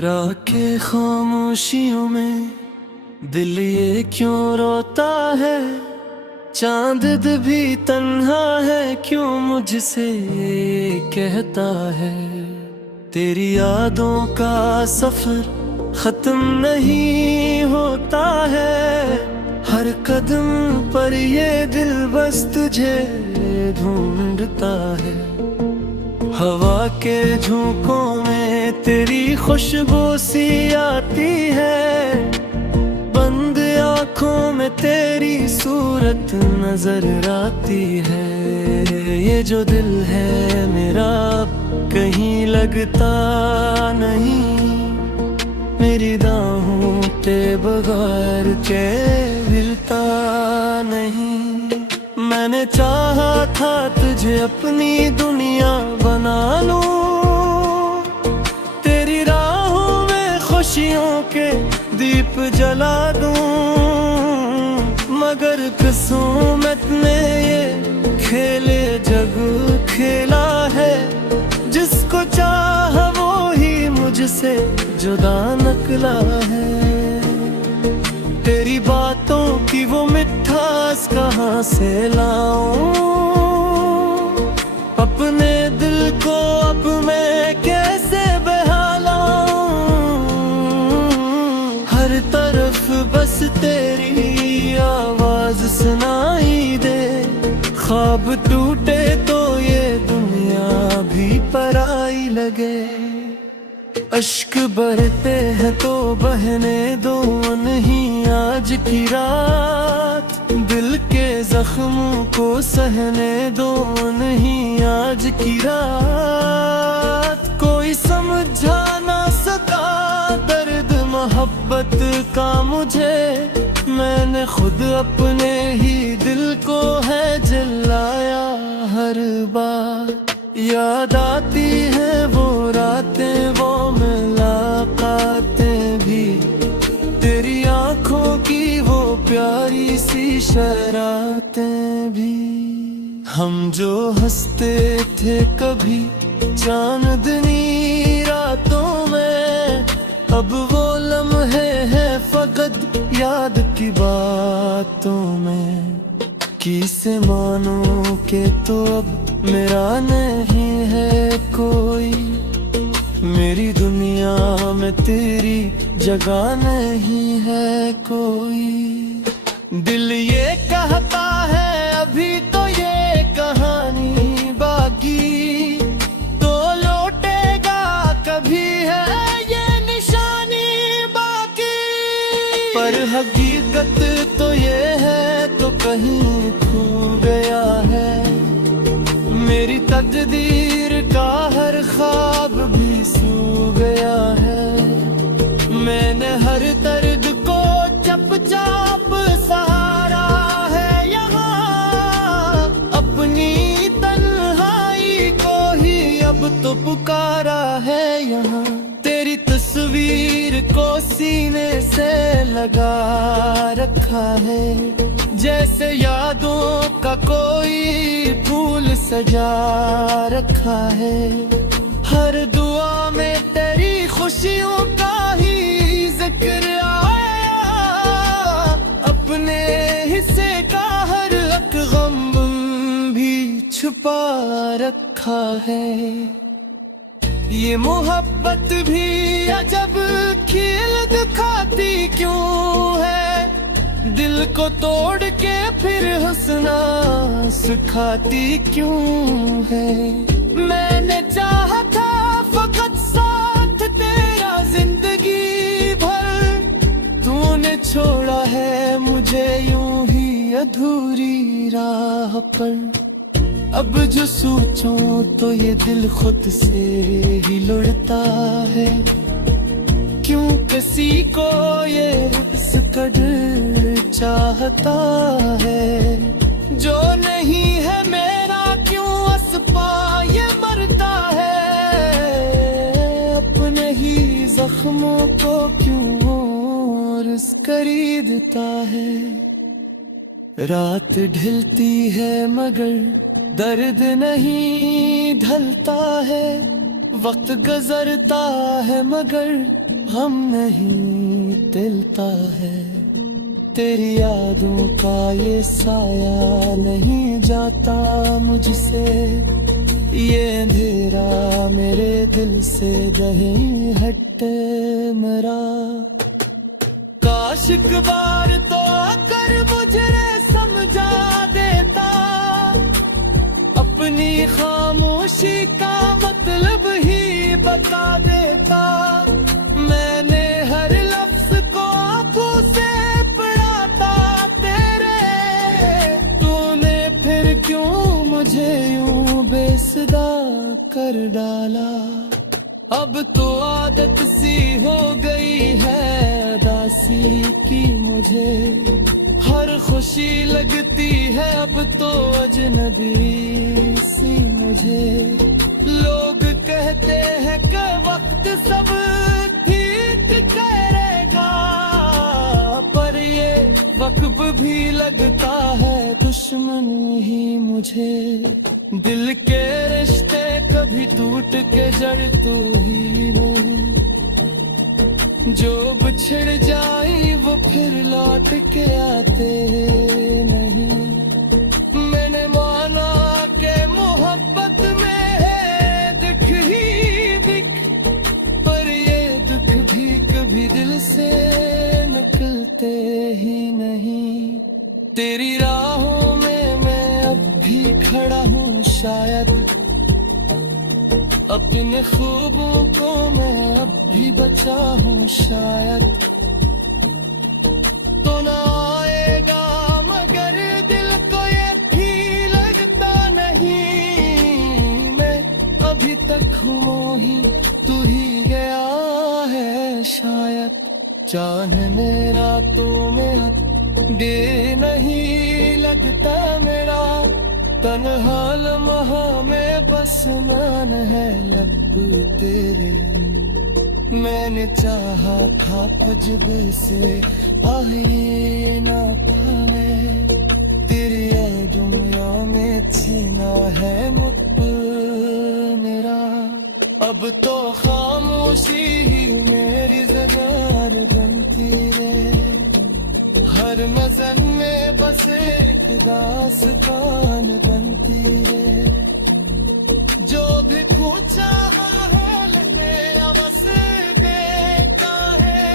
राखे खामोशियों में दिल ये क्यों रोता है। चांद भी तन्हा है क्यों मुझसे ये कहता है। तेरी यादों का सफर खत्म नहीं होता है। हर कदम पर ये दिल बस तुझे ढूंढता है। हवा के झोंकों में तेरी खुशबू सी आती है। बंद आँखों में तेरी सूरत नजर आती है। ये जो दिल है मेरा कहीं लगता नहीं। मेरी दाहों के बगैर के मिलता नहीं। मैंने चाहा था तुझे अपनी दुनिया बना लूं। तेरी राहों में खुशियों के दीप जला दूं। मगर किस्मत ने ये खेले जग खेला है। जिसको चाहा वो ही मुझसे जुदा निकला है। तेरी बातों की वो मिठास कहाँ से लाऊं। अपने दिल को अब मैं कैसे बहलाऊं। हर तरफ बस तेरी आवाज सुनाई दे। ख्वाब टूटे तो ये दुनिया भी पराई लगे। अश्क बरते हैं तो बहने दो नहीं आज की रात। दिल के जख्मों को सहने दो नहीं आज की रात। कोई समझा ना सका दर्द मोहब्बत का मुझे। मैंने खुद अपने ही दिल को है जलाया हर बार। याद आती है वो रातें वो मुलाकातें भी। तेरी आंखों की वो प्यारी सी शरारतें भी। हम जो हंसते थे कभी चांदनी रातों में। अब वो लम्हे हैं फकत याद की बातों में। किसे मानो के तो अब मेरा नहीं है कोई। मेरी दुनिया में तेरी जगह नहीं है कोई। दिल ये कहता है अभी तो ये कहानी बाकी। तो लौटेगा कभी है ये निशानी बाकी। पर हकीकत तो ये है तो कहीं खो गया है। मेरी तकदीर का हर ख्वाब भी सो गया है। मैंने हर दर्द को चुपचाप सहारा है यहाँ। अपनी तन्हाई को ही अब तो पुकारा है यहाँ। तेरी तस्वीर को सीने से लगा रखा है। जैसे यादों का कोई फूल सजा रखा है। हर दुआ में तेरी खुशियों का ही जिक्र आया। अपने हिस्से का हर एक गम भी छुपा रखा है। ये मोहब्बत भी अजब खेल दिखाती क्यों है। दिल को तोड़ के फिर हंसना सिखाती क्यों है। मैंने चाहा था फकत साथ तेरा जिंदगी भर। तूने छोड़ा है मुझे यूं ही अधूरी राह पर। अब जो सोचूं तो ये दिल खुद से ही लुढ़ता है। क्यों किसी को ये इस कदर चाहता है। जो नहीं है मेरा क्यों हंस पाए मरता है। अपने ही जख्मों को क्यों रिस खरीदता है। रात ढलती है मगर दर्द नहीं ढलता है। वक्त गुजरता है मगर हम नहीं तिलता है, तेरी यादों का ये साया नहीं जाता मुझसे। ये अंधेरा मेरे दिल से नहीं हटे मेरा। काश एक बार तो आकर मुझे समझा देता, अपनी खामोशी का मतलब ही बता देता। मैंने हर लफ्ज को आंखों से पढ़ा था तेरे, तूने फिर क्यों मुझे यूं बेसुरा कर डाला। अब तो आदत सी हो गई है उदासी की मुझे, हर खुशी लगती है अब तो अजनबी सी मुझे। लोग कहते हैं कि वक्त सब ठीक करेगा, पर ये वक्त भी लगता है दुश्मन ही मुझे। दिल के रिश्ते कभी टूट के जड़ तू ही में, जो बिछड़ जाई वो फिर लौट के आते नहीं। मैंने माना के मोहब्बत में है दुख ही दुख, पर ये दुख भी कभी दिल से निकलते ही नहीं। तेरी राहों में मैं अब भी खड़ा हूँ शायद, अपने ख्वाबों को मैं अब भी बचा हूँ शायद। तो ना आएगा मगर दिल को ये भी लगता नहीं, मैं अभी तक हूँ ही तू ही गया है शायद। चाहने रातों में दे नहीं लगता मेरा, तन्हा लम्हा में बस मान है लब तेरे। मैंने चाहा था कुछ भी से आए ना पाए, तेरी ये दुनिया में छीना है मुझसे मेरा। अब तो खामोशी ही मेरी ज़बान बनती है, हर मज़न में बस एक दास्तान बनती है। जो भी पूछा हाल में बस देता है।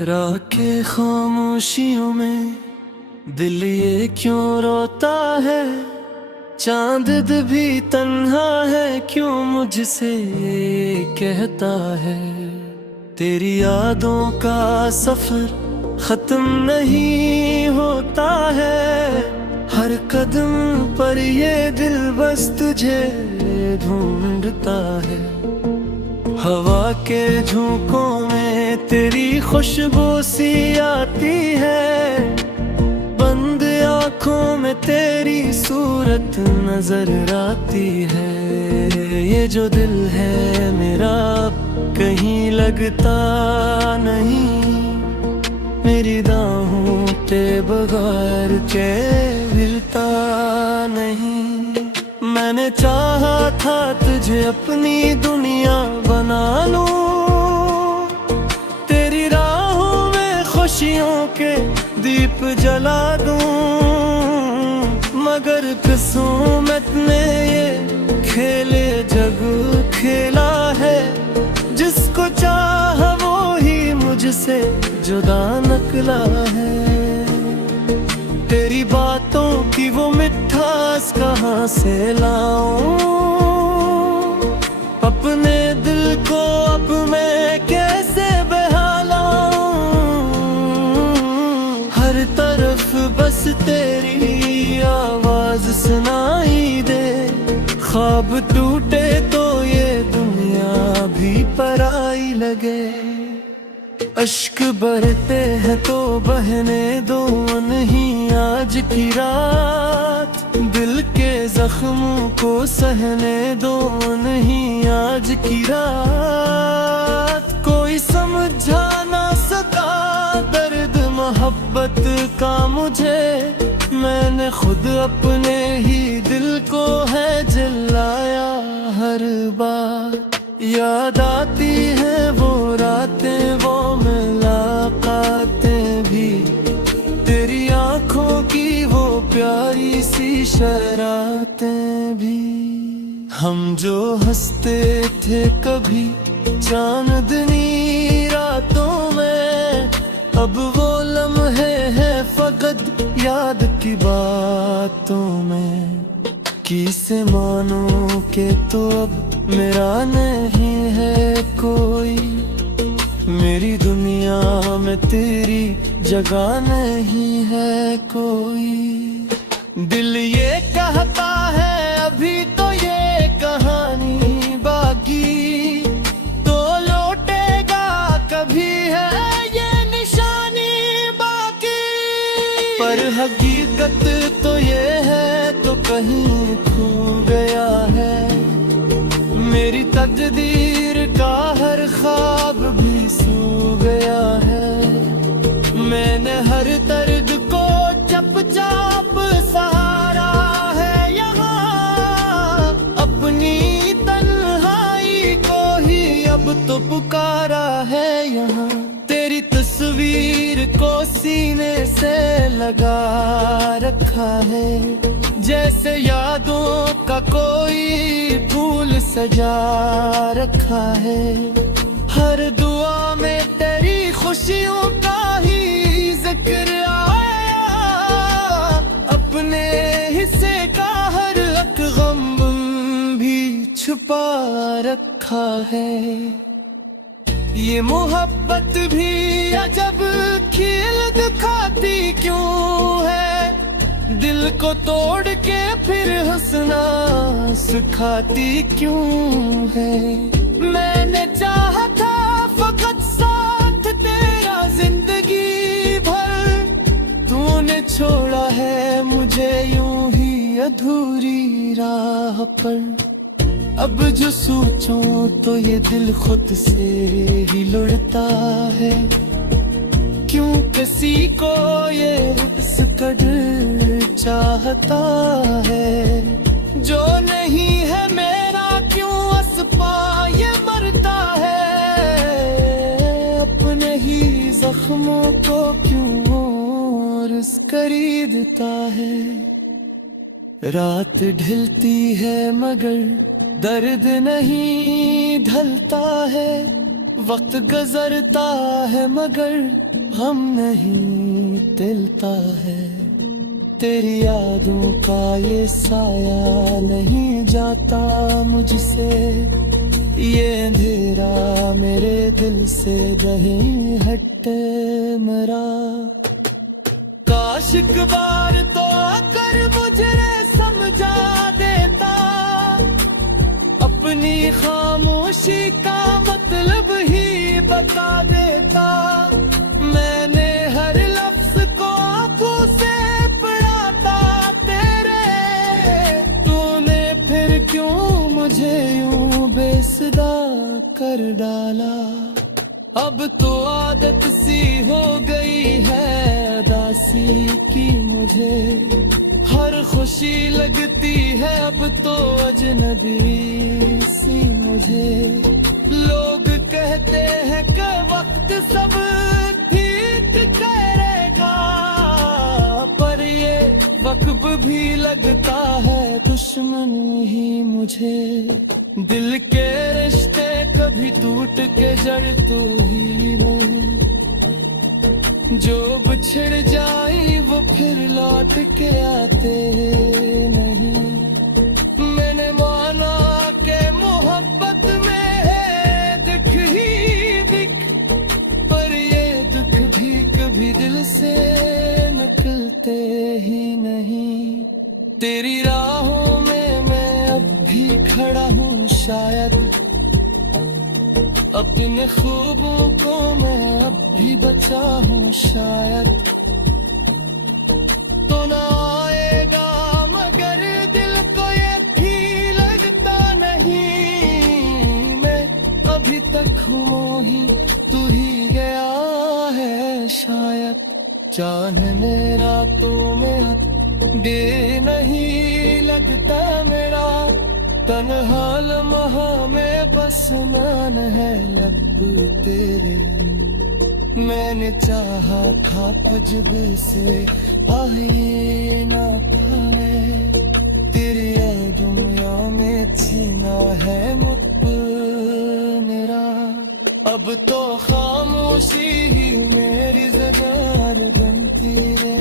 रात के खामोशियों में दिल ये क्यों रोता है, चांद भी तन्हा है क्यों मुझसे ये कहता है। तेरी यादों का सफर खत्म नहीं होता है, हर कदम पर ये दिल बस तुझे ढूंढता है। हवा के झोंकों में तेरी खुशबू सी आती है, बंद आँखों में तेरी सूरत नजर आती है। ये जो दिल है मेरा कहीं लगता नहीं, मेरी दाहों के बगैर के हिलता नहीं। मैंने चाहा था तुझे अपनी दुनिया बना लूं, तेरी राहों में खुशियों के दीप जला दूं, मगर किस्मत ने ये खेले जग खेला है। जिसको चाहा वो ही मुझसे जुदा निकला है। तेरी बातों की वो मिठास कहाँ से लाऊं, अपने दिल को अब मैं कैसे बहलाऊं। हर तरफ बस तेरी आवाज सुनाई दे, ख्वाब टूटे तो ये दुनिया भी पराई लगे। अश्क बरते हैं तो बहने दो नहीं आज की रात, दिल के जख्मों को सहने दो नहीं आज की रात। कोई समझा ना सका दर्द मोहब्बत का मुझे मैंने खुद अपने ही दिल को है जलाया। हर बार याद आती है वो रातें, वो मुलाकातें भी, तेरी आंखों की वो प्यारी सी शरारतें भी। हम जो हंसते थे कभी चांदनी रातों में, अब वो लम्हे हैं फकत याद की बातों में। किसे मानो के तो अब मेरा नहीं है कोई, मेरी दुनिया में तेरी जगह नहीं है कोई। दिल ये कहता है अभी तो ये कहानी बाकी, तो लौटेगा कभी है ये निशानी बाकी। पर हकीकत तो ये है तो कहीं खो गया है, मेरी तकदीर का हर ख्वाब भी सो गया है। मैंने हर दर्द को चुपचाप सहारा है यहाँ, अपनी तन्हाई को ही अब तो पुकारा है यहाँ। तेरी तस्वीर को सीने से लगा रखा है, जैसे यादों का कोई फूल सजा रखा है। हर दुआ में तेरी खुशियों का ही जिक्र आया, अपने हिस्से का हर एक गम भी छुपा रखा है। ये मोहब्बत भी अजब खेल दिखाती क्यों है, दिल को तोड़ के फिर हंसना सिखाती क्यों है। मैंने चाहा था फकत साथ तेरा जिंदगी भर, तूने छोड़ा है मुझे यूं ही अधूरी राह पर। अब जो सोचूं तो ये दिल खुद से ही लुढ़ता है, क्यों किसी को ये इस कदर चाहता है। जो नहीं है मेरा क्यों असपा ये मरता है, अपने ही जख्मों को क्यों रिस खरीदता है। रात ढलती है मगर दर्द नहीं ढलता है, वक्त गुजरता है मगर हम नहीं तिलता है। तेरी यादों का ये साया नहीं जाता मुझसे, ये अंधेरा मेरे दिल से नहीं हटे मेरा। काश एक बार तो आकर मुझे समझा देता, अपनी खामोशी का मतलब ही बता देता। मैंने हर लफ्ज को आंखों से पढ़ा था तेरे, तूने फिर क्यों मुझे यूं बेसुरा कर डाला। अब तो आदत सी हो गई है उदासी की मुझे, हर खुशी लगती है अब तो अजनबी सी मुझे। लोग कहते हैं कि वक्त सब ठीक करेगा, पर ये वक्त भी लगता है दुश्मन ही मुझे। दिल के रिश्ते कभी टूट के जड़ तू ही नहीं, जो बिछड़ जाए वो फिर लौट के आते नहीं। मैंने माना के मोहब्बत में है दुख ही दुख, पर ये दुख भी कभी दिल से निकलते ही नहीं। तेरी राहों में मैं अब भी खड़ा हूँ शायद, अपने ख्वाबों को मैं अब भी बचा हूँ शायद। तो ना आएगा मगर दिल को ये भी लगता नहीं, मैं अभी तक हूँ ही तू ही गया है शायद। चांदने रातों में दे नहीं लगता मेरा, तन्हा लम्हा में बस मान है लब तेरे। मैंने चाहा था तुझ से आए ना पाए, तेरी ये दुनिया में छीना है मुझ मेरा। अब तो खामोशी ही मेरी ज़बान बनती है,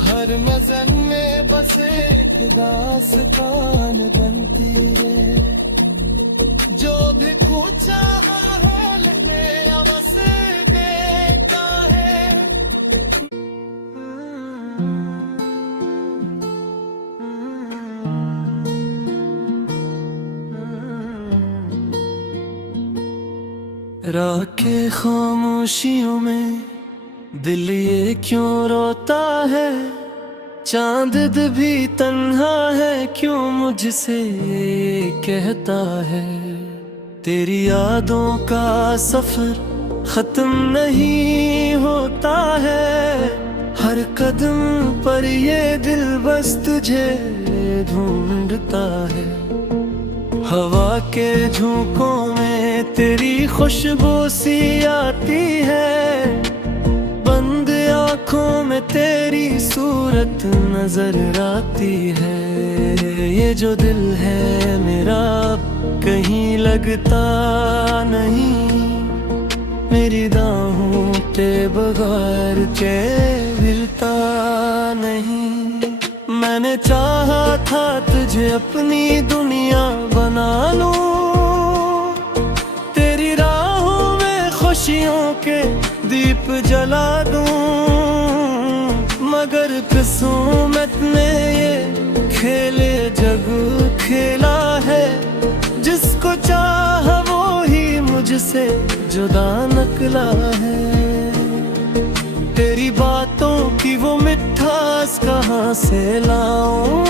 हर मज़न में बस एक दास्तान बनती है। जो भी पूछा हाल में आवाज़ देता है। रात के खामोशियों में दिल ये क्यों रोता है, चांद भी तन्हा है क्यों मुझसे ये कहता है। तेरी यादों का सफर खत्म नहीं होता है, हर कदम पर ये दिल बस तुझे ढूंढता है। हवा के झोंकों में तेरी खुशबू सी आती है, बंद आँखों में तेरी सूरत नजर आती है। ये जो दिल है मेरा कहीं लगता नहीं, मेरी दाहों के बगैर के हिलता नहीं। मैंने चाहा था तुझे अपनी दुनिया बना लूं, तेरी राहों में खुशियों के दीप जला दूं, मगर किस्मत ने ये खेले जग खेला है। जिसको चाहा वो ही मुझसे जुदा निकला है। तेरी बातों की वो मिठास कहाँ से लाऊं,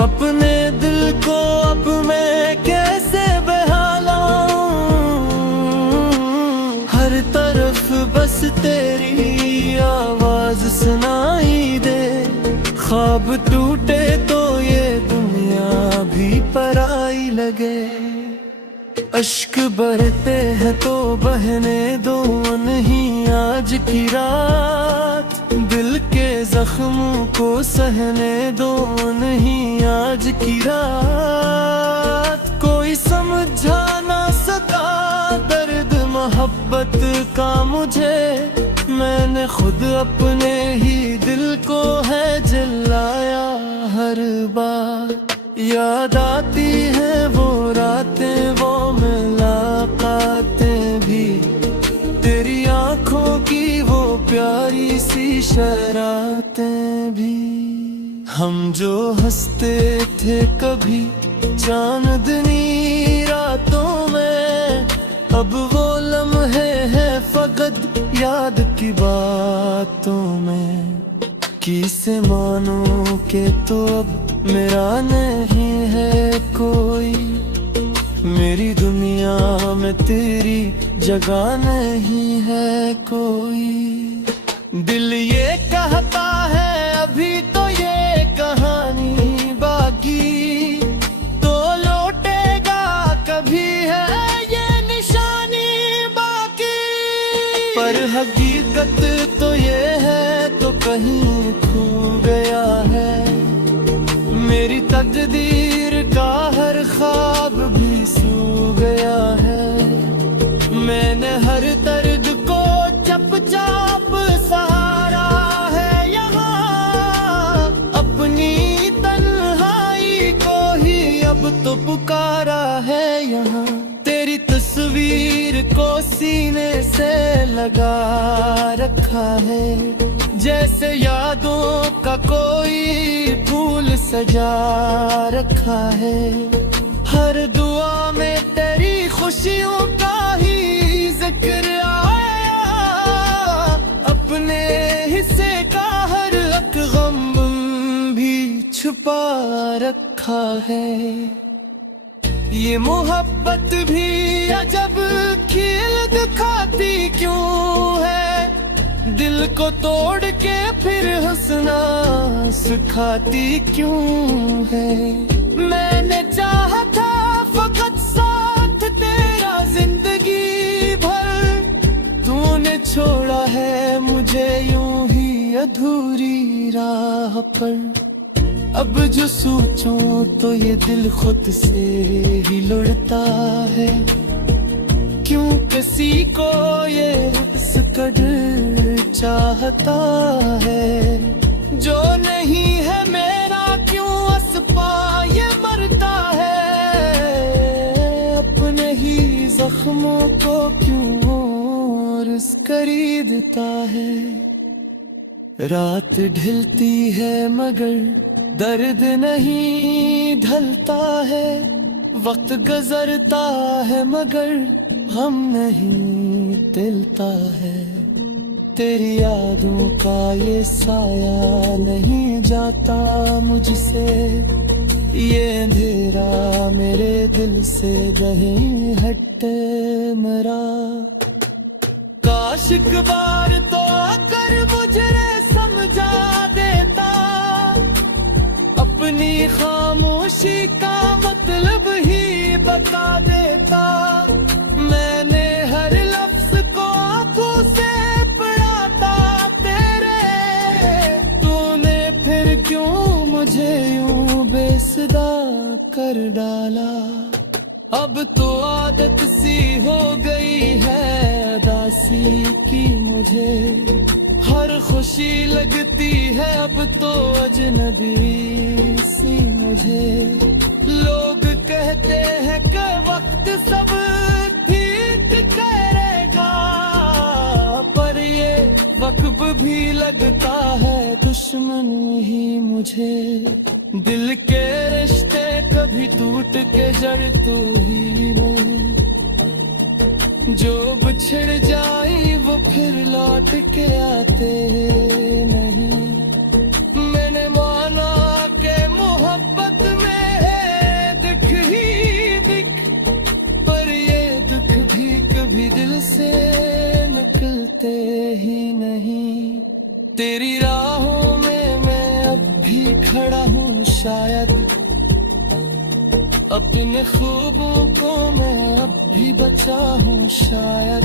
अपने दिल को अब मैं कैसे बहलाऊं। हर तरफ बस तेरी आवाज सुनाई दे, ख्वाब टूटे तो ये दुनिया भी पराई लगे। अश्क बरते हैं तो बहने दो नहीं आज की रात, दिल के जख्मों को सहने दो नहीं आज की रात। कोई समझा ना सका दर्द मोहब्बत का मुझे, मैंने खुद अपने ही दिल को है जलाया हर बार। याद आती है वो रातें वो मुलाकातें भी, तेरी आंखों की वो प्यारी सी शरारतें भी। हम जो हंसते थे कभी चांदनी रातों में, अब वो लम्हे हैं फकत याद की बातों में। किसे मानो के तो अब मेरा नहीं है कोई, मेरी दुनिया में तेरी जगह नहीं है कोई। दिल ये कहता है अभी तो ये कहानी बाकी, तो लौटेगा कभी है ये निशानी बाकी। पर हकीकत तो ये है तो कहीं खो गया है, मेरी तकदीर का हर ख्वाब भी सो गया है। मैंने हर दर्द को चुपचाप सहारा है यहाँ, अपनी तन्हाई को ही अब तो पुकारा है यहाँ। तेरी तस्वीर को सीने से लगा रखा है, जैसे यादों का कोई फूल सजा रखा है। हर दुआ में तेरी खुशियों का ही जिक्र आया, अपने हिस्से का हर एक गम भी छुपा रखा है। ये मोहब्बत भी अजब खेल दिखाती क्यों है, दिल को तोड़ के फिर हंसना सिखाती क्यों है। मैंने चाहा था फकत साथ तेरा जिंदगी भर, तूने छोड़ा है मुझे यूं ही अधूरी राह पर। अब जो सोचूं तो ये दिल खुद से ही लुढ़ता है, क्यों किसी को ये इस कदर चाहता है। जो नहीं है मेरा क्यों असपा ये मरता है, अपने ही जख्मों को क्यों रिस खरीदता है। रात ढलती है मगर दर्द नहीं ढलता है, वक्त गुजरता है मगर हम नहीं तिलता है। तेरी यादों का ये साया नहीं जाता मुझसे, ये अंधेरा मेरे दिल से नहीं हटे मेरा। काश एक बार तो आकर मुझे समझा देता, अपनी खामोशी का मतलब ही बता देता। मैंने हर लफ्ज को आंखों से पढ़ा था तेरे, तूने फिर क्यों मुझे यूं बेसुरा कर डाला। अब तो आदत सी हो गई है उदासी की मुझे, हर खुशी लगती है अब तो अजनबी सी मुझे। लोग कहते हैं कि वक्त सब ठीक करेगा, पर ये वक्त भी लगता है दुश्मन ही मुझे। दिल के रिश्ते कभी टूट के जड़ तू ही में, जो बिछड़ जाई वो फिर लौट के आते नहीं। मैंने माना के मोहब्बत में है दुख ही दुख, पर ये दुख भी कभी दिल से निकलते ही नहीं। तेरी राहों में मैं अब भी खड़ा हूँ शायद, अपने ख्वाबों को मैं अब भी बचा हूँ शायद।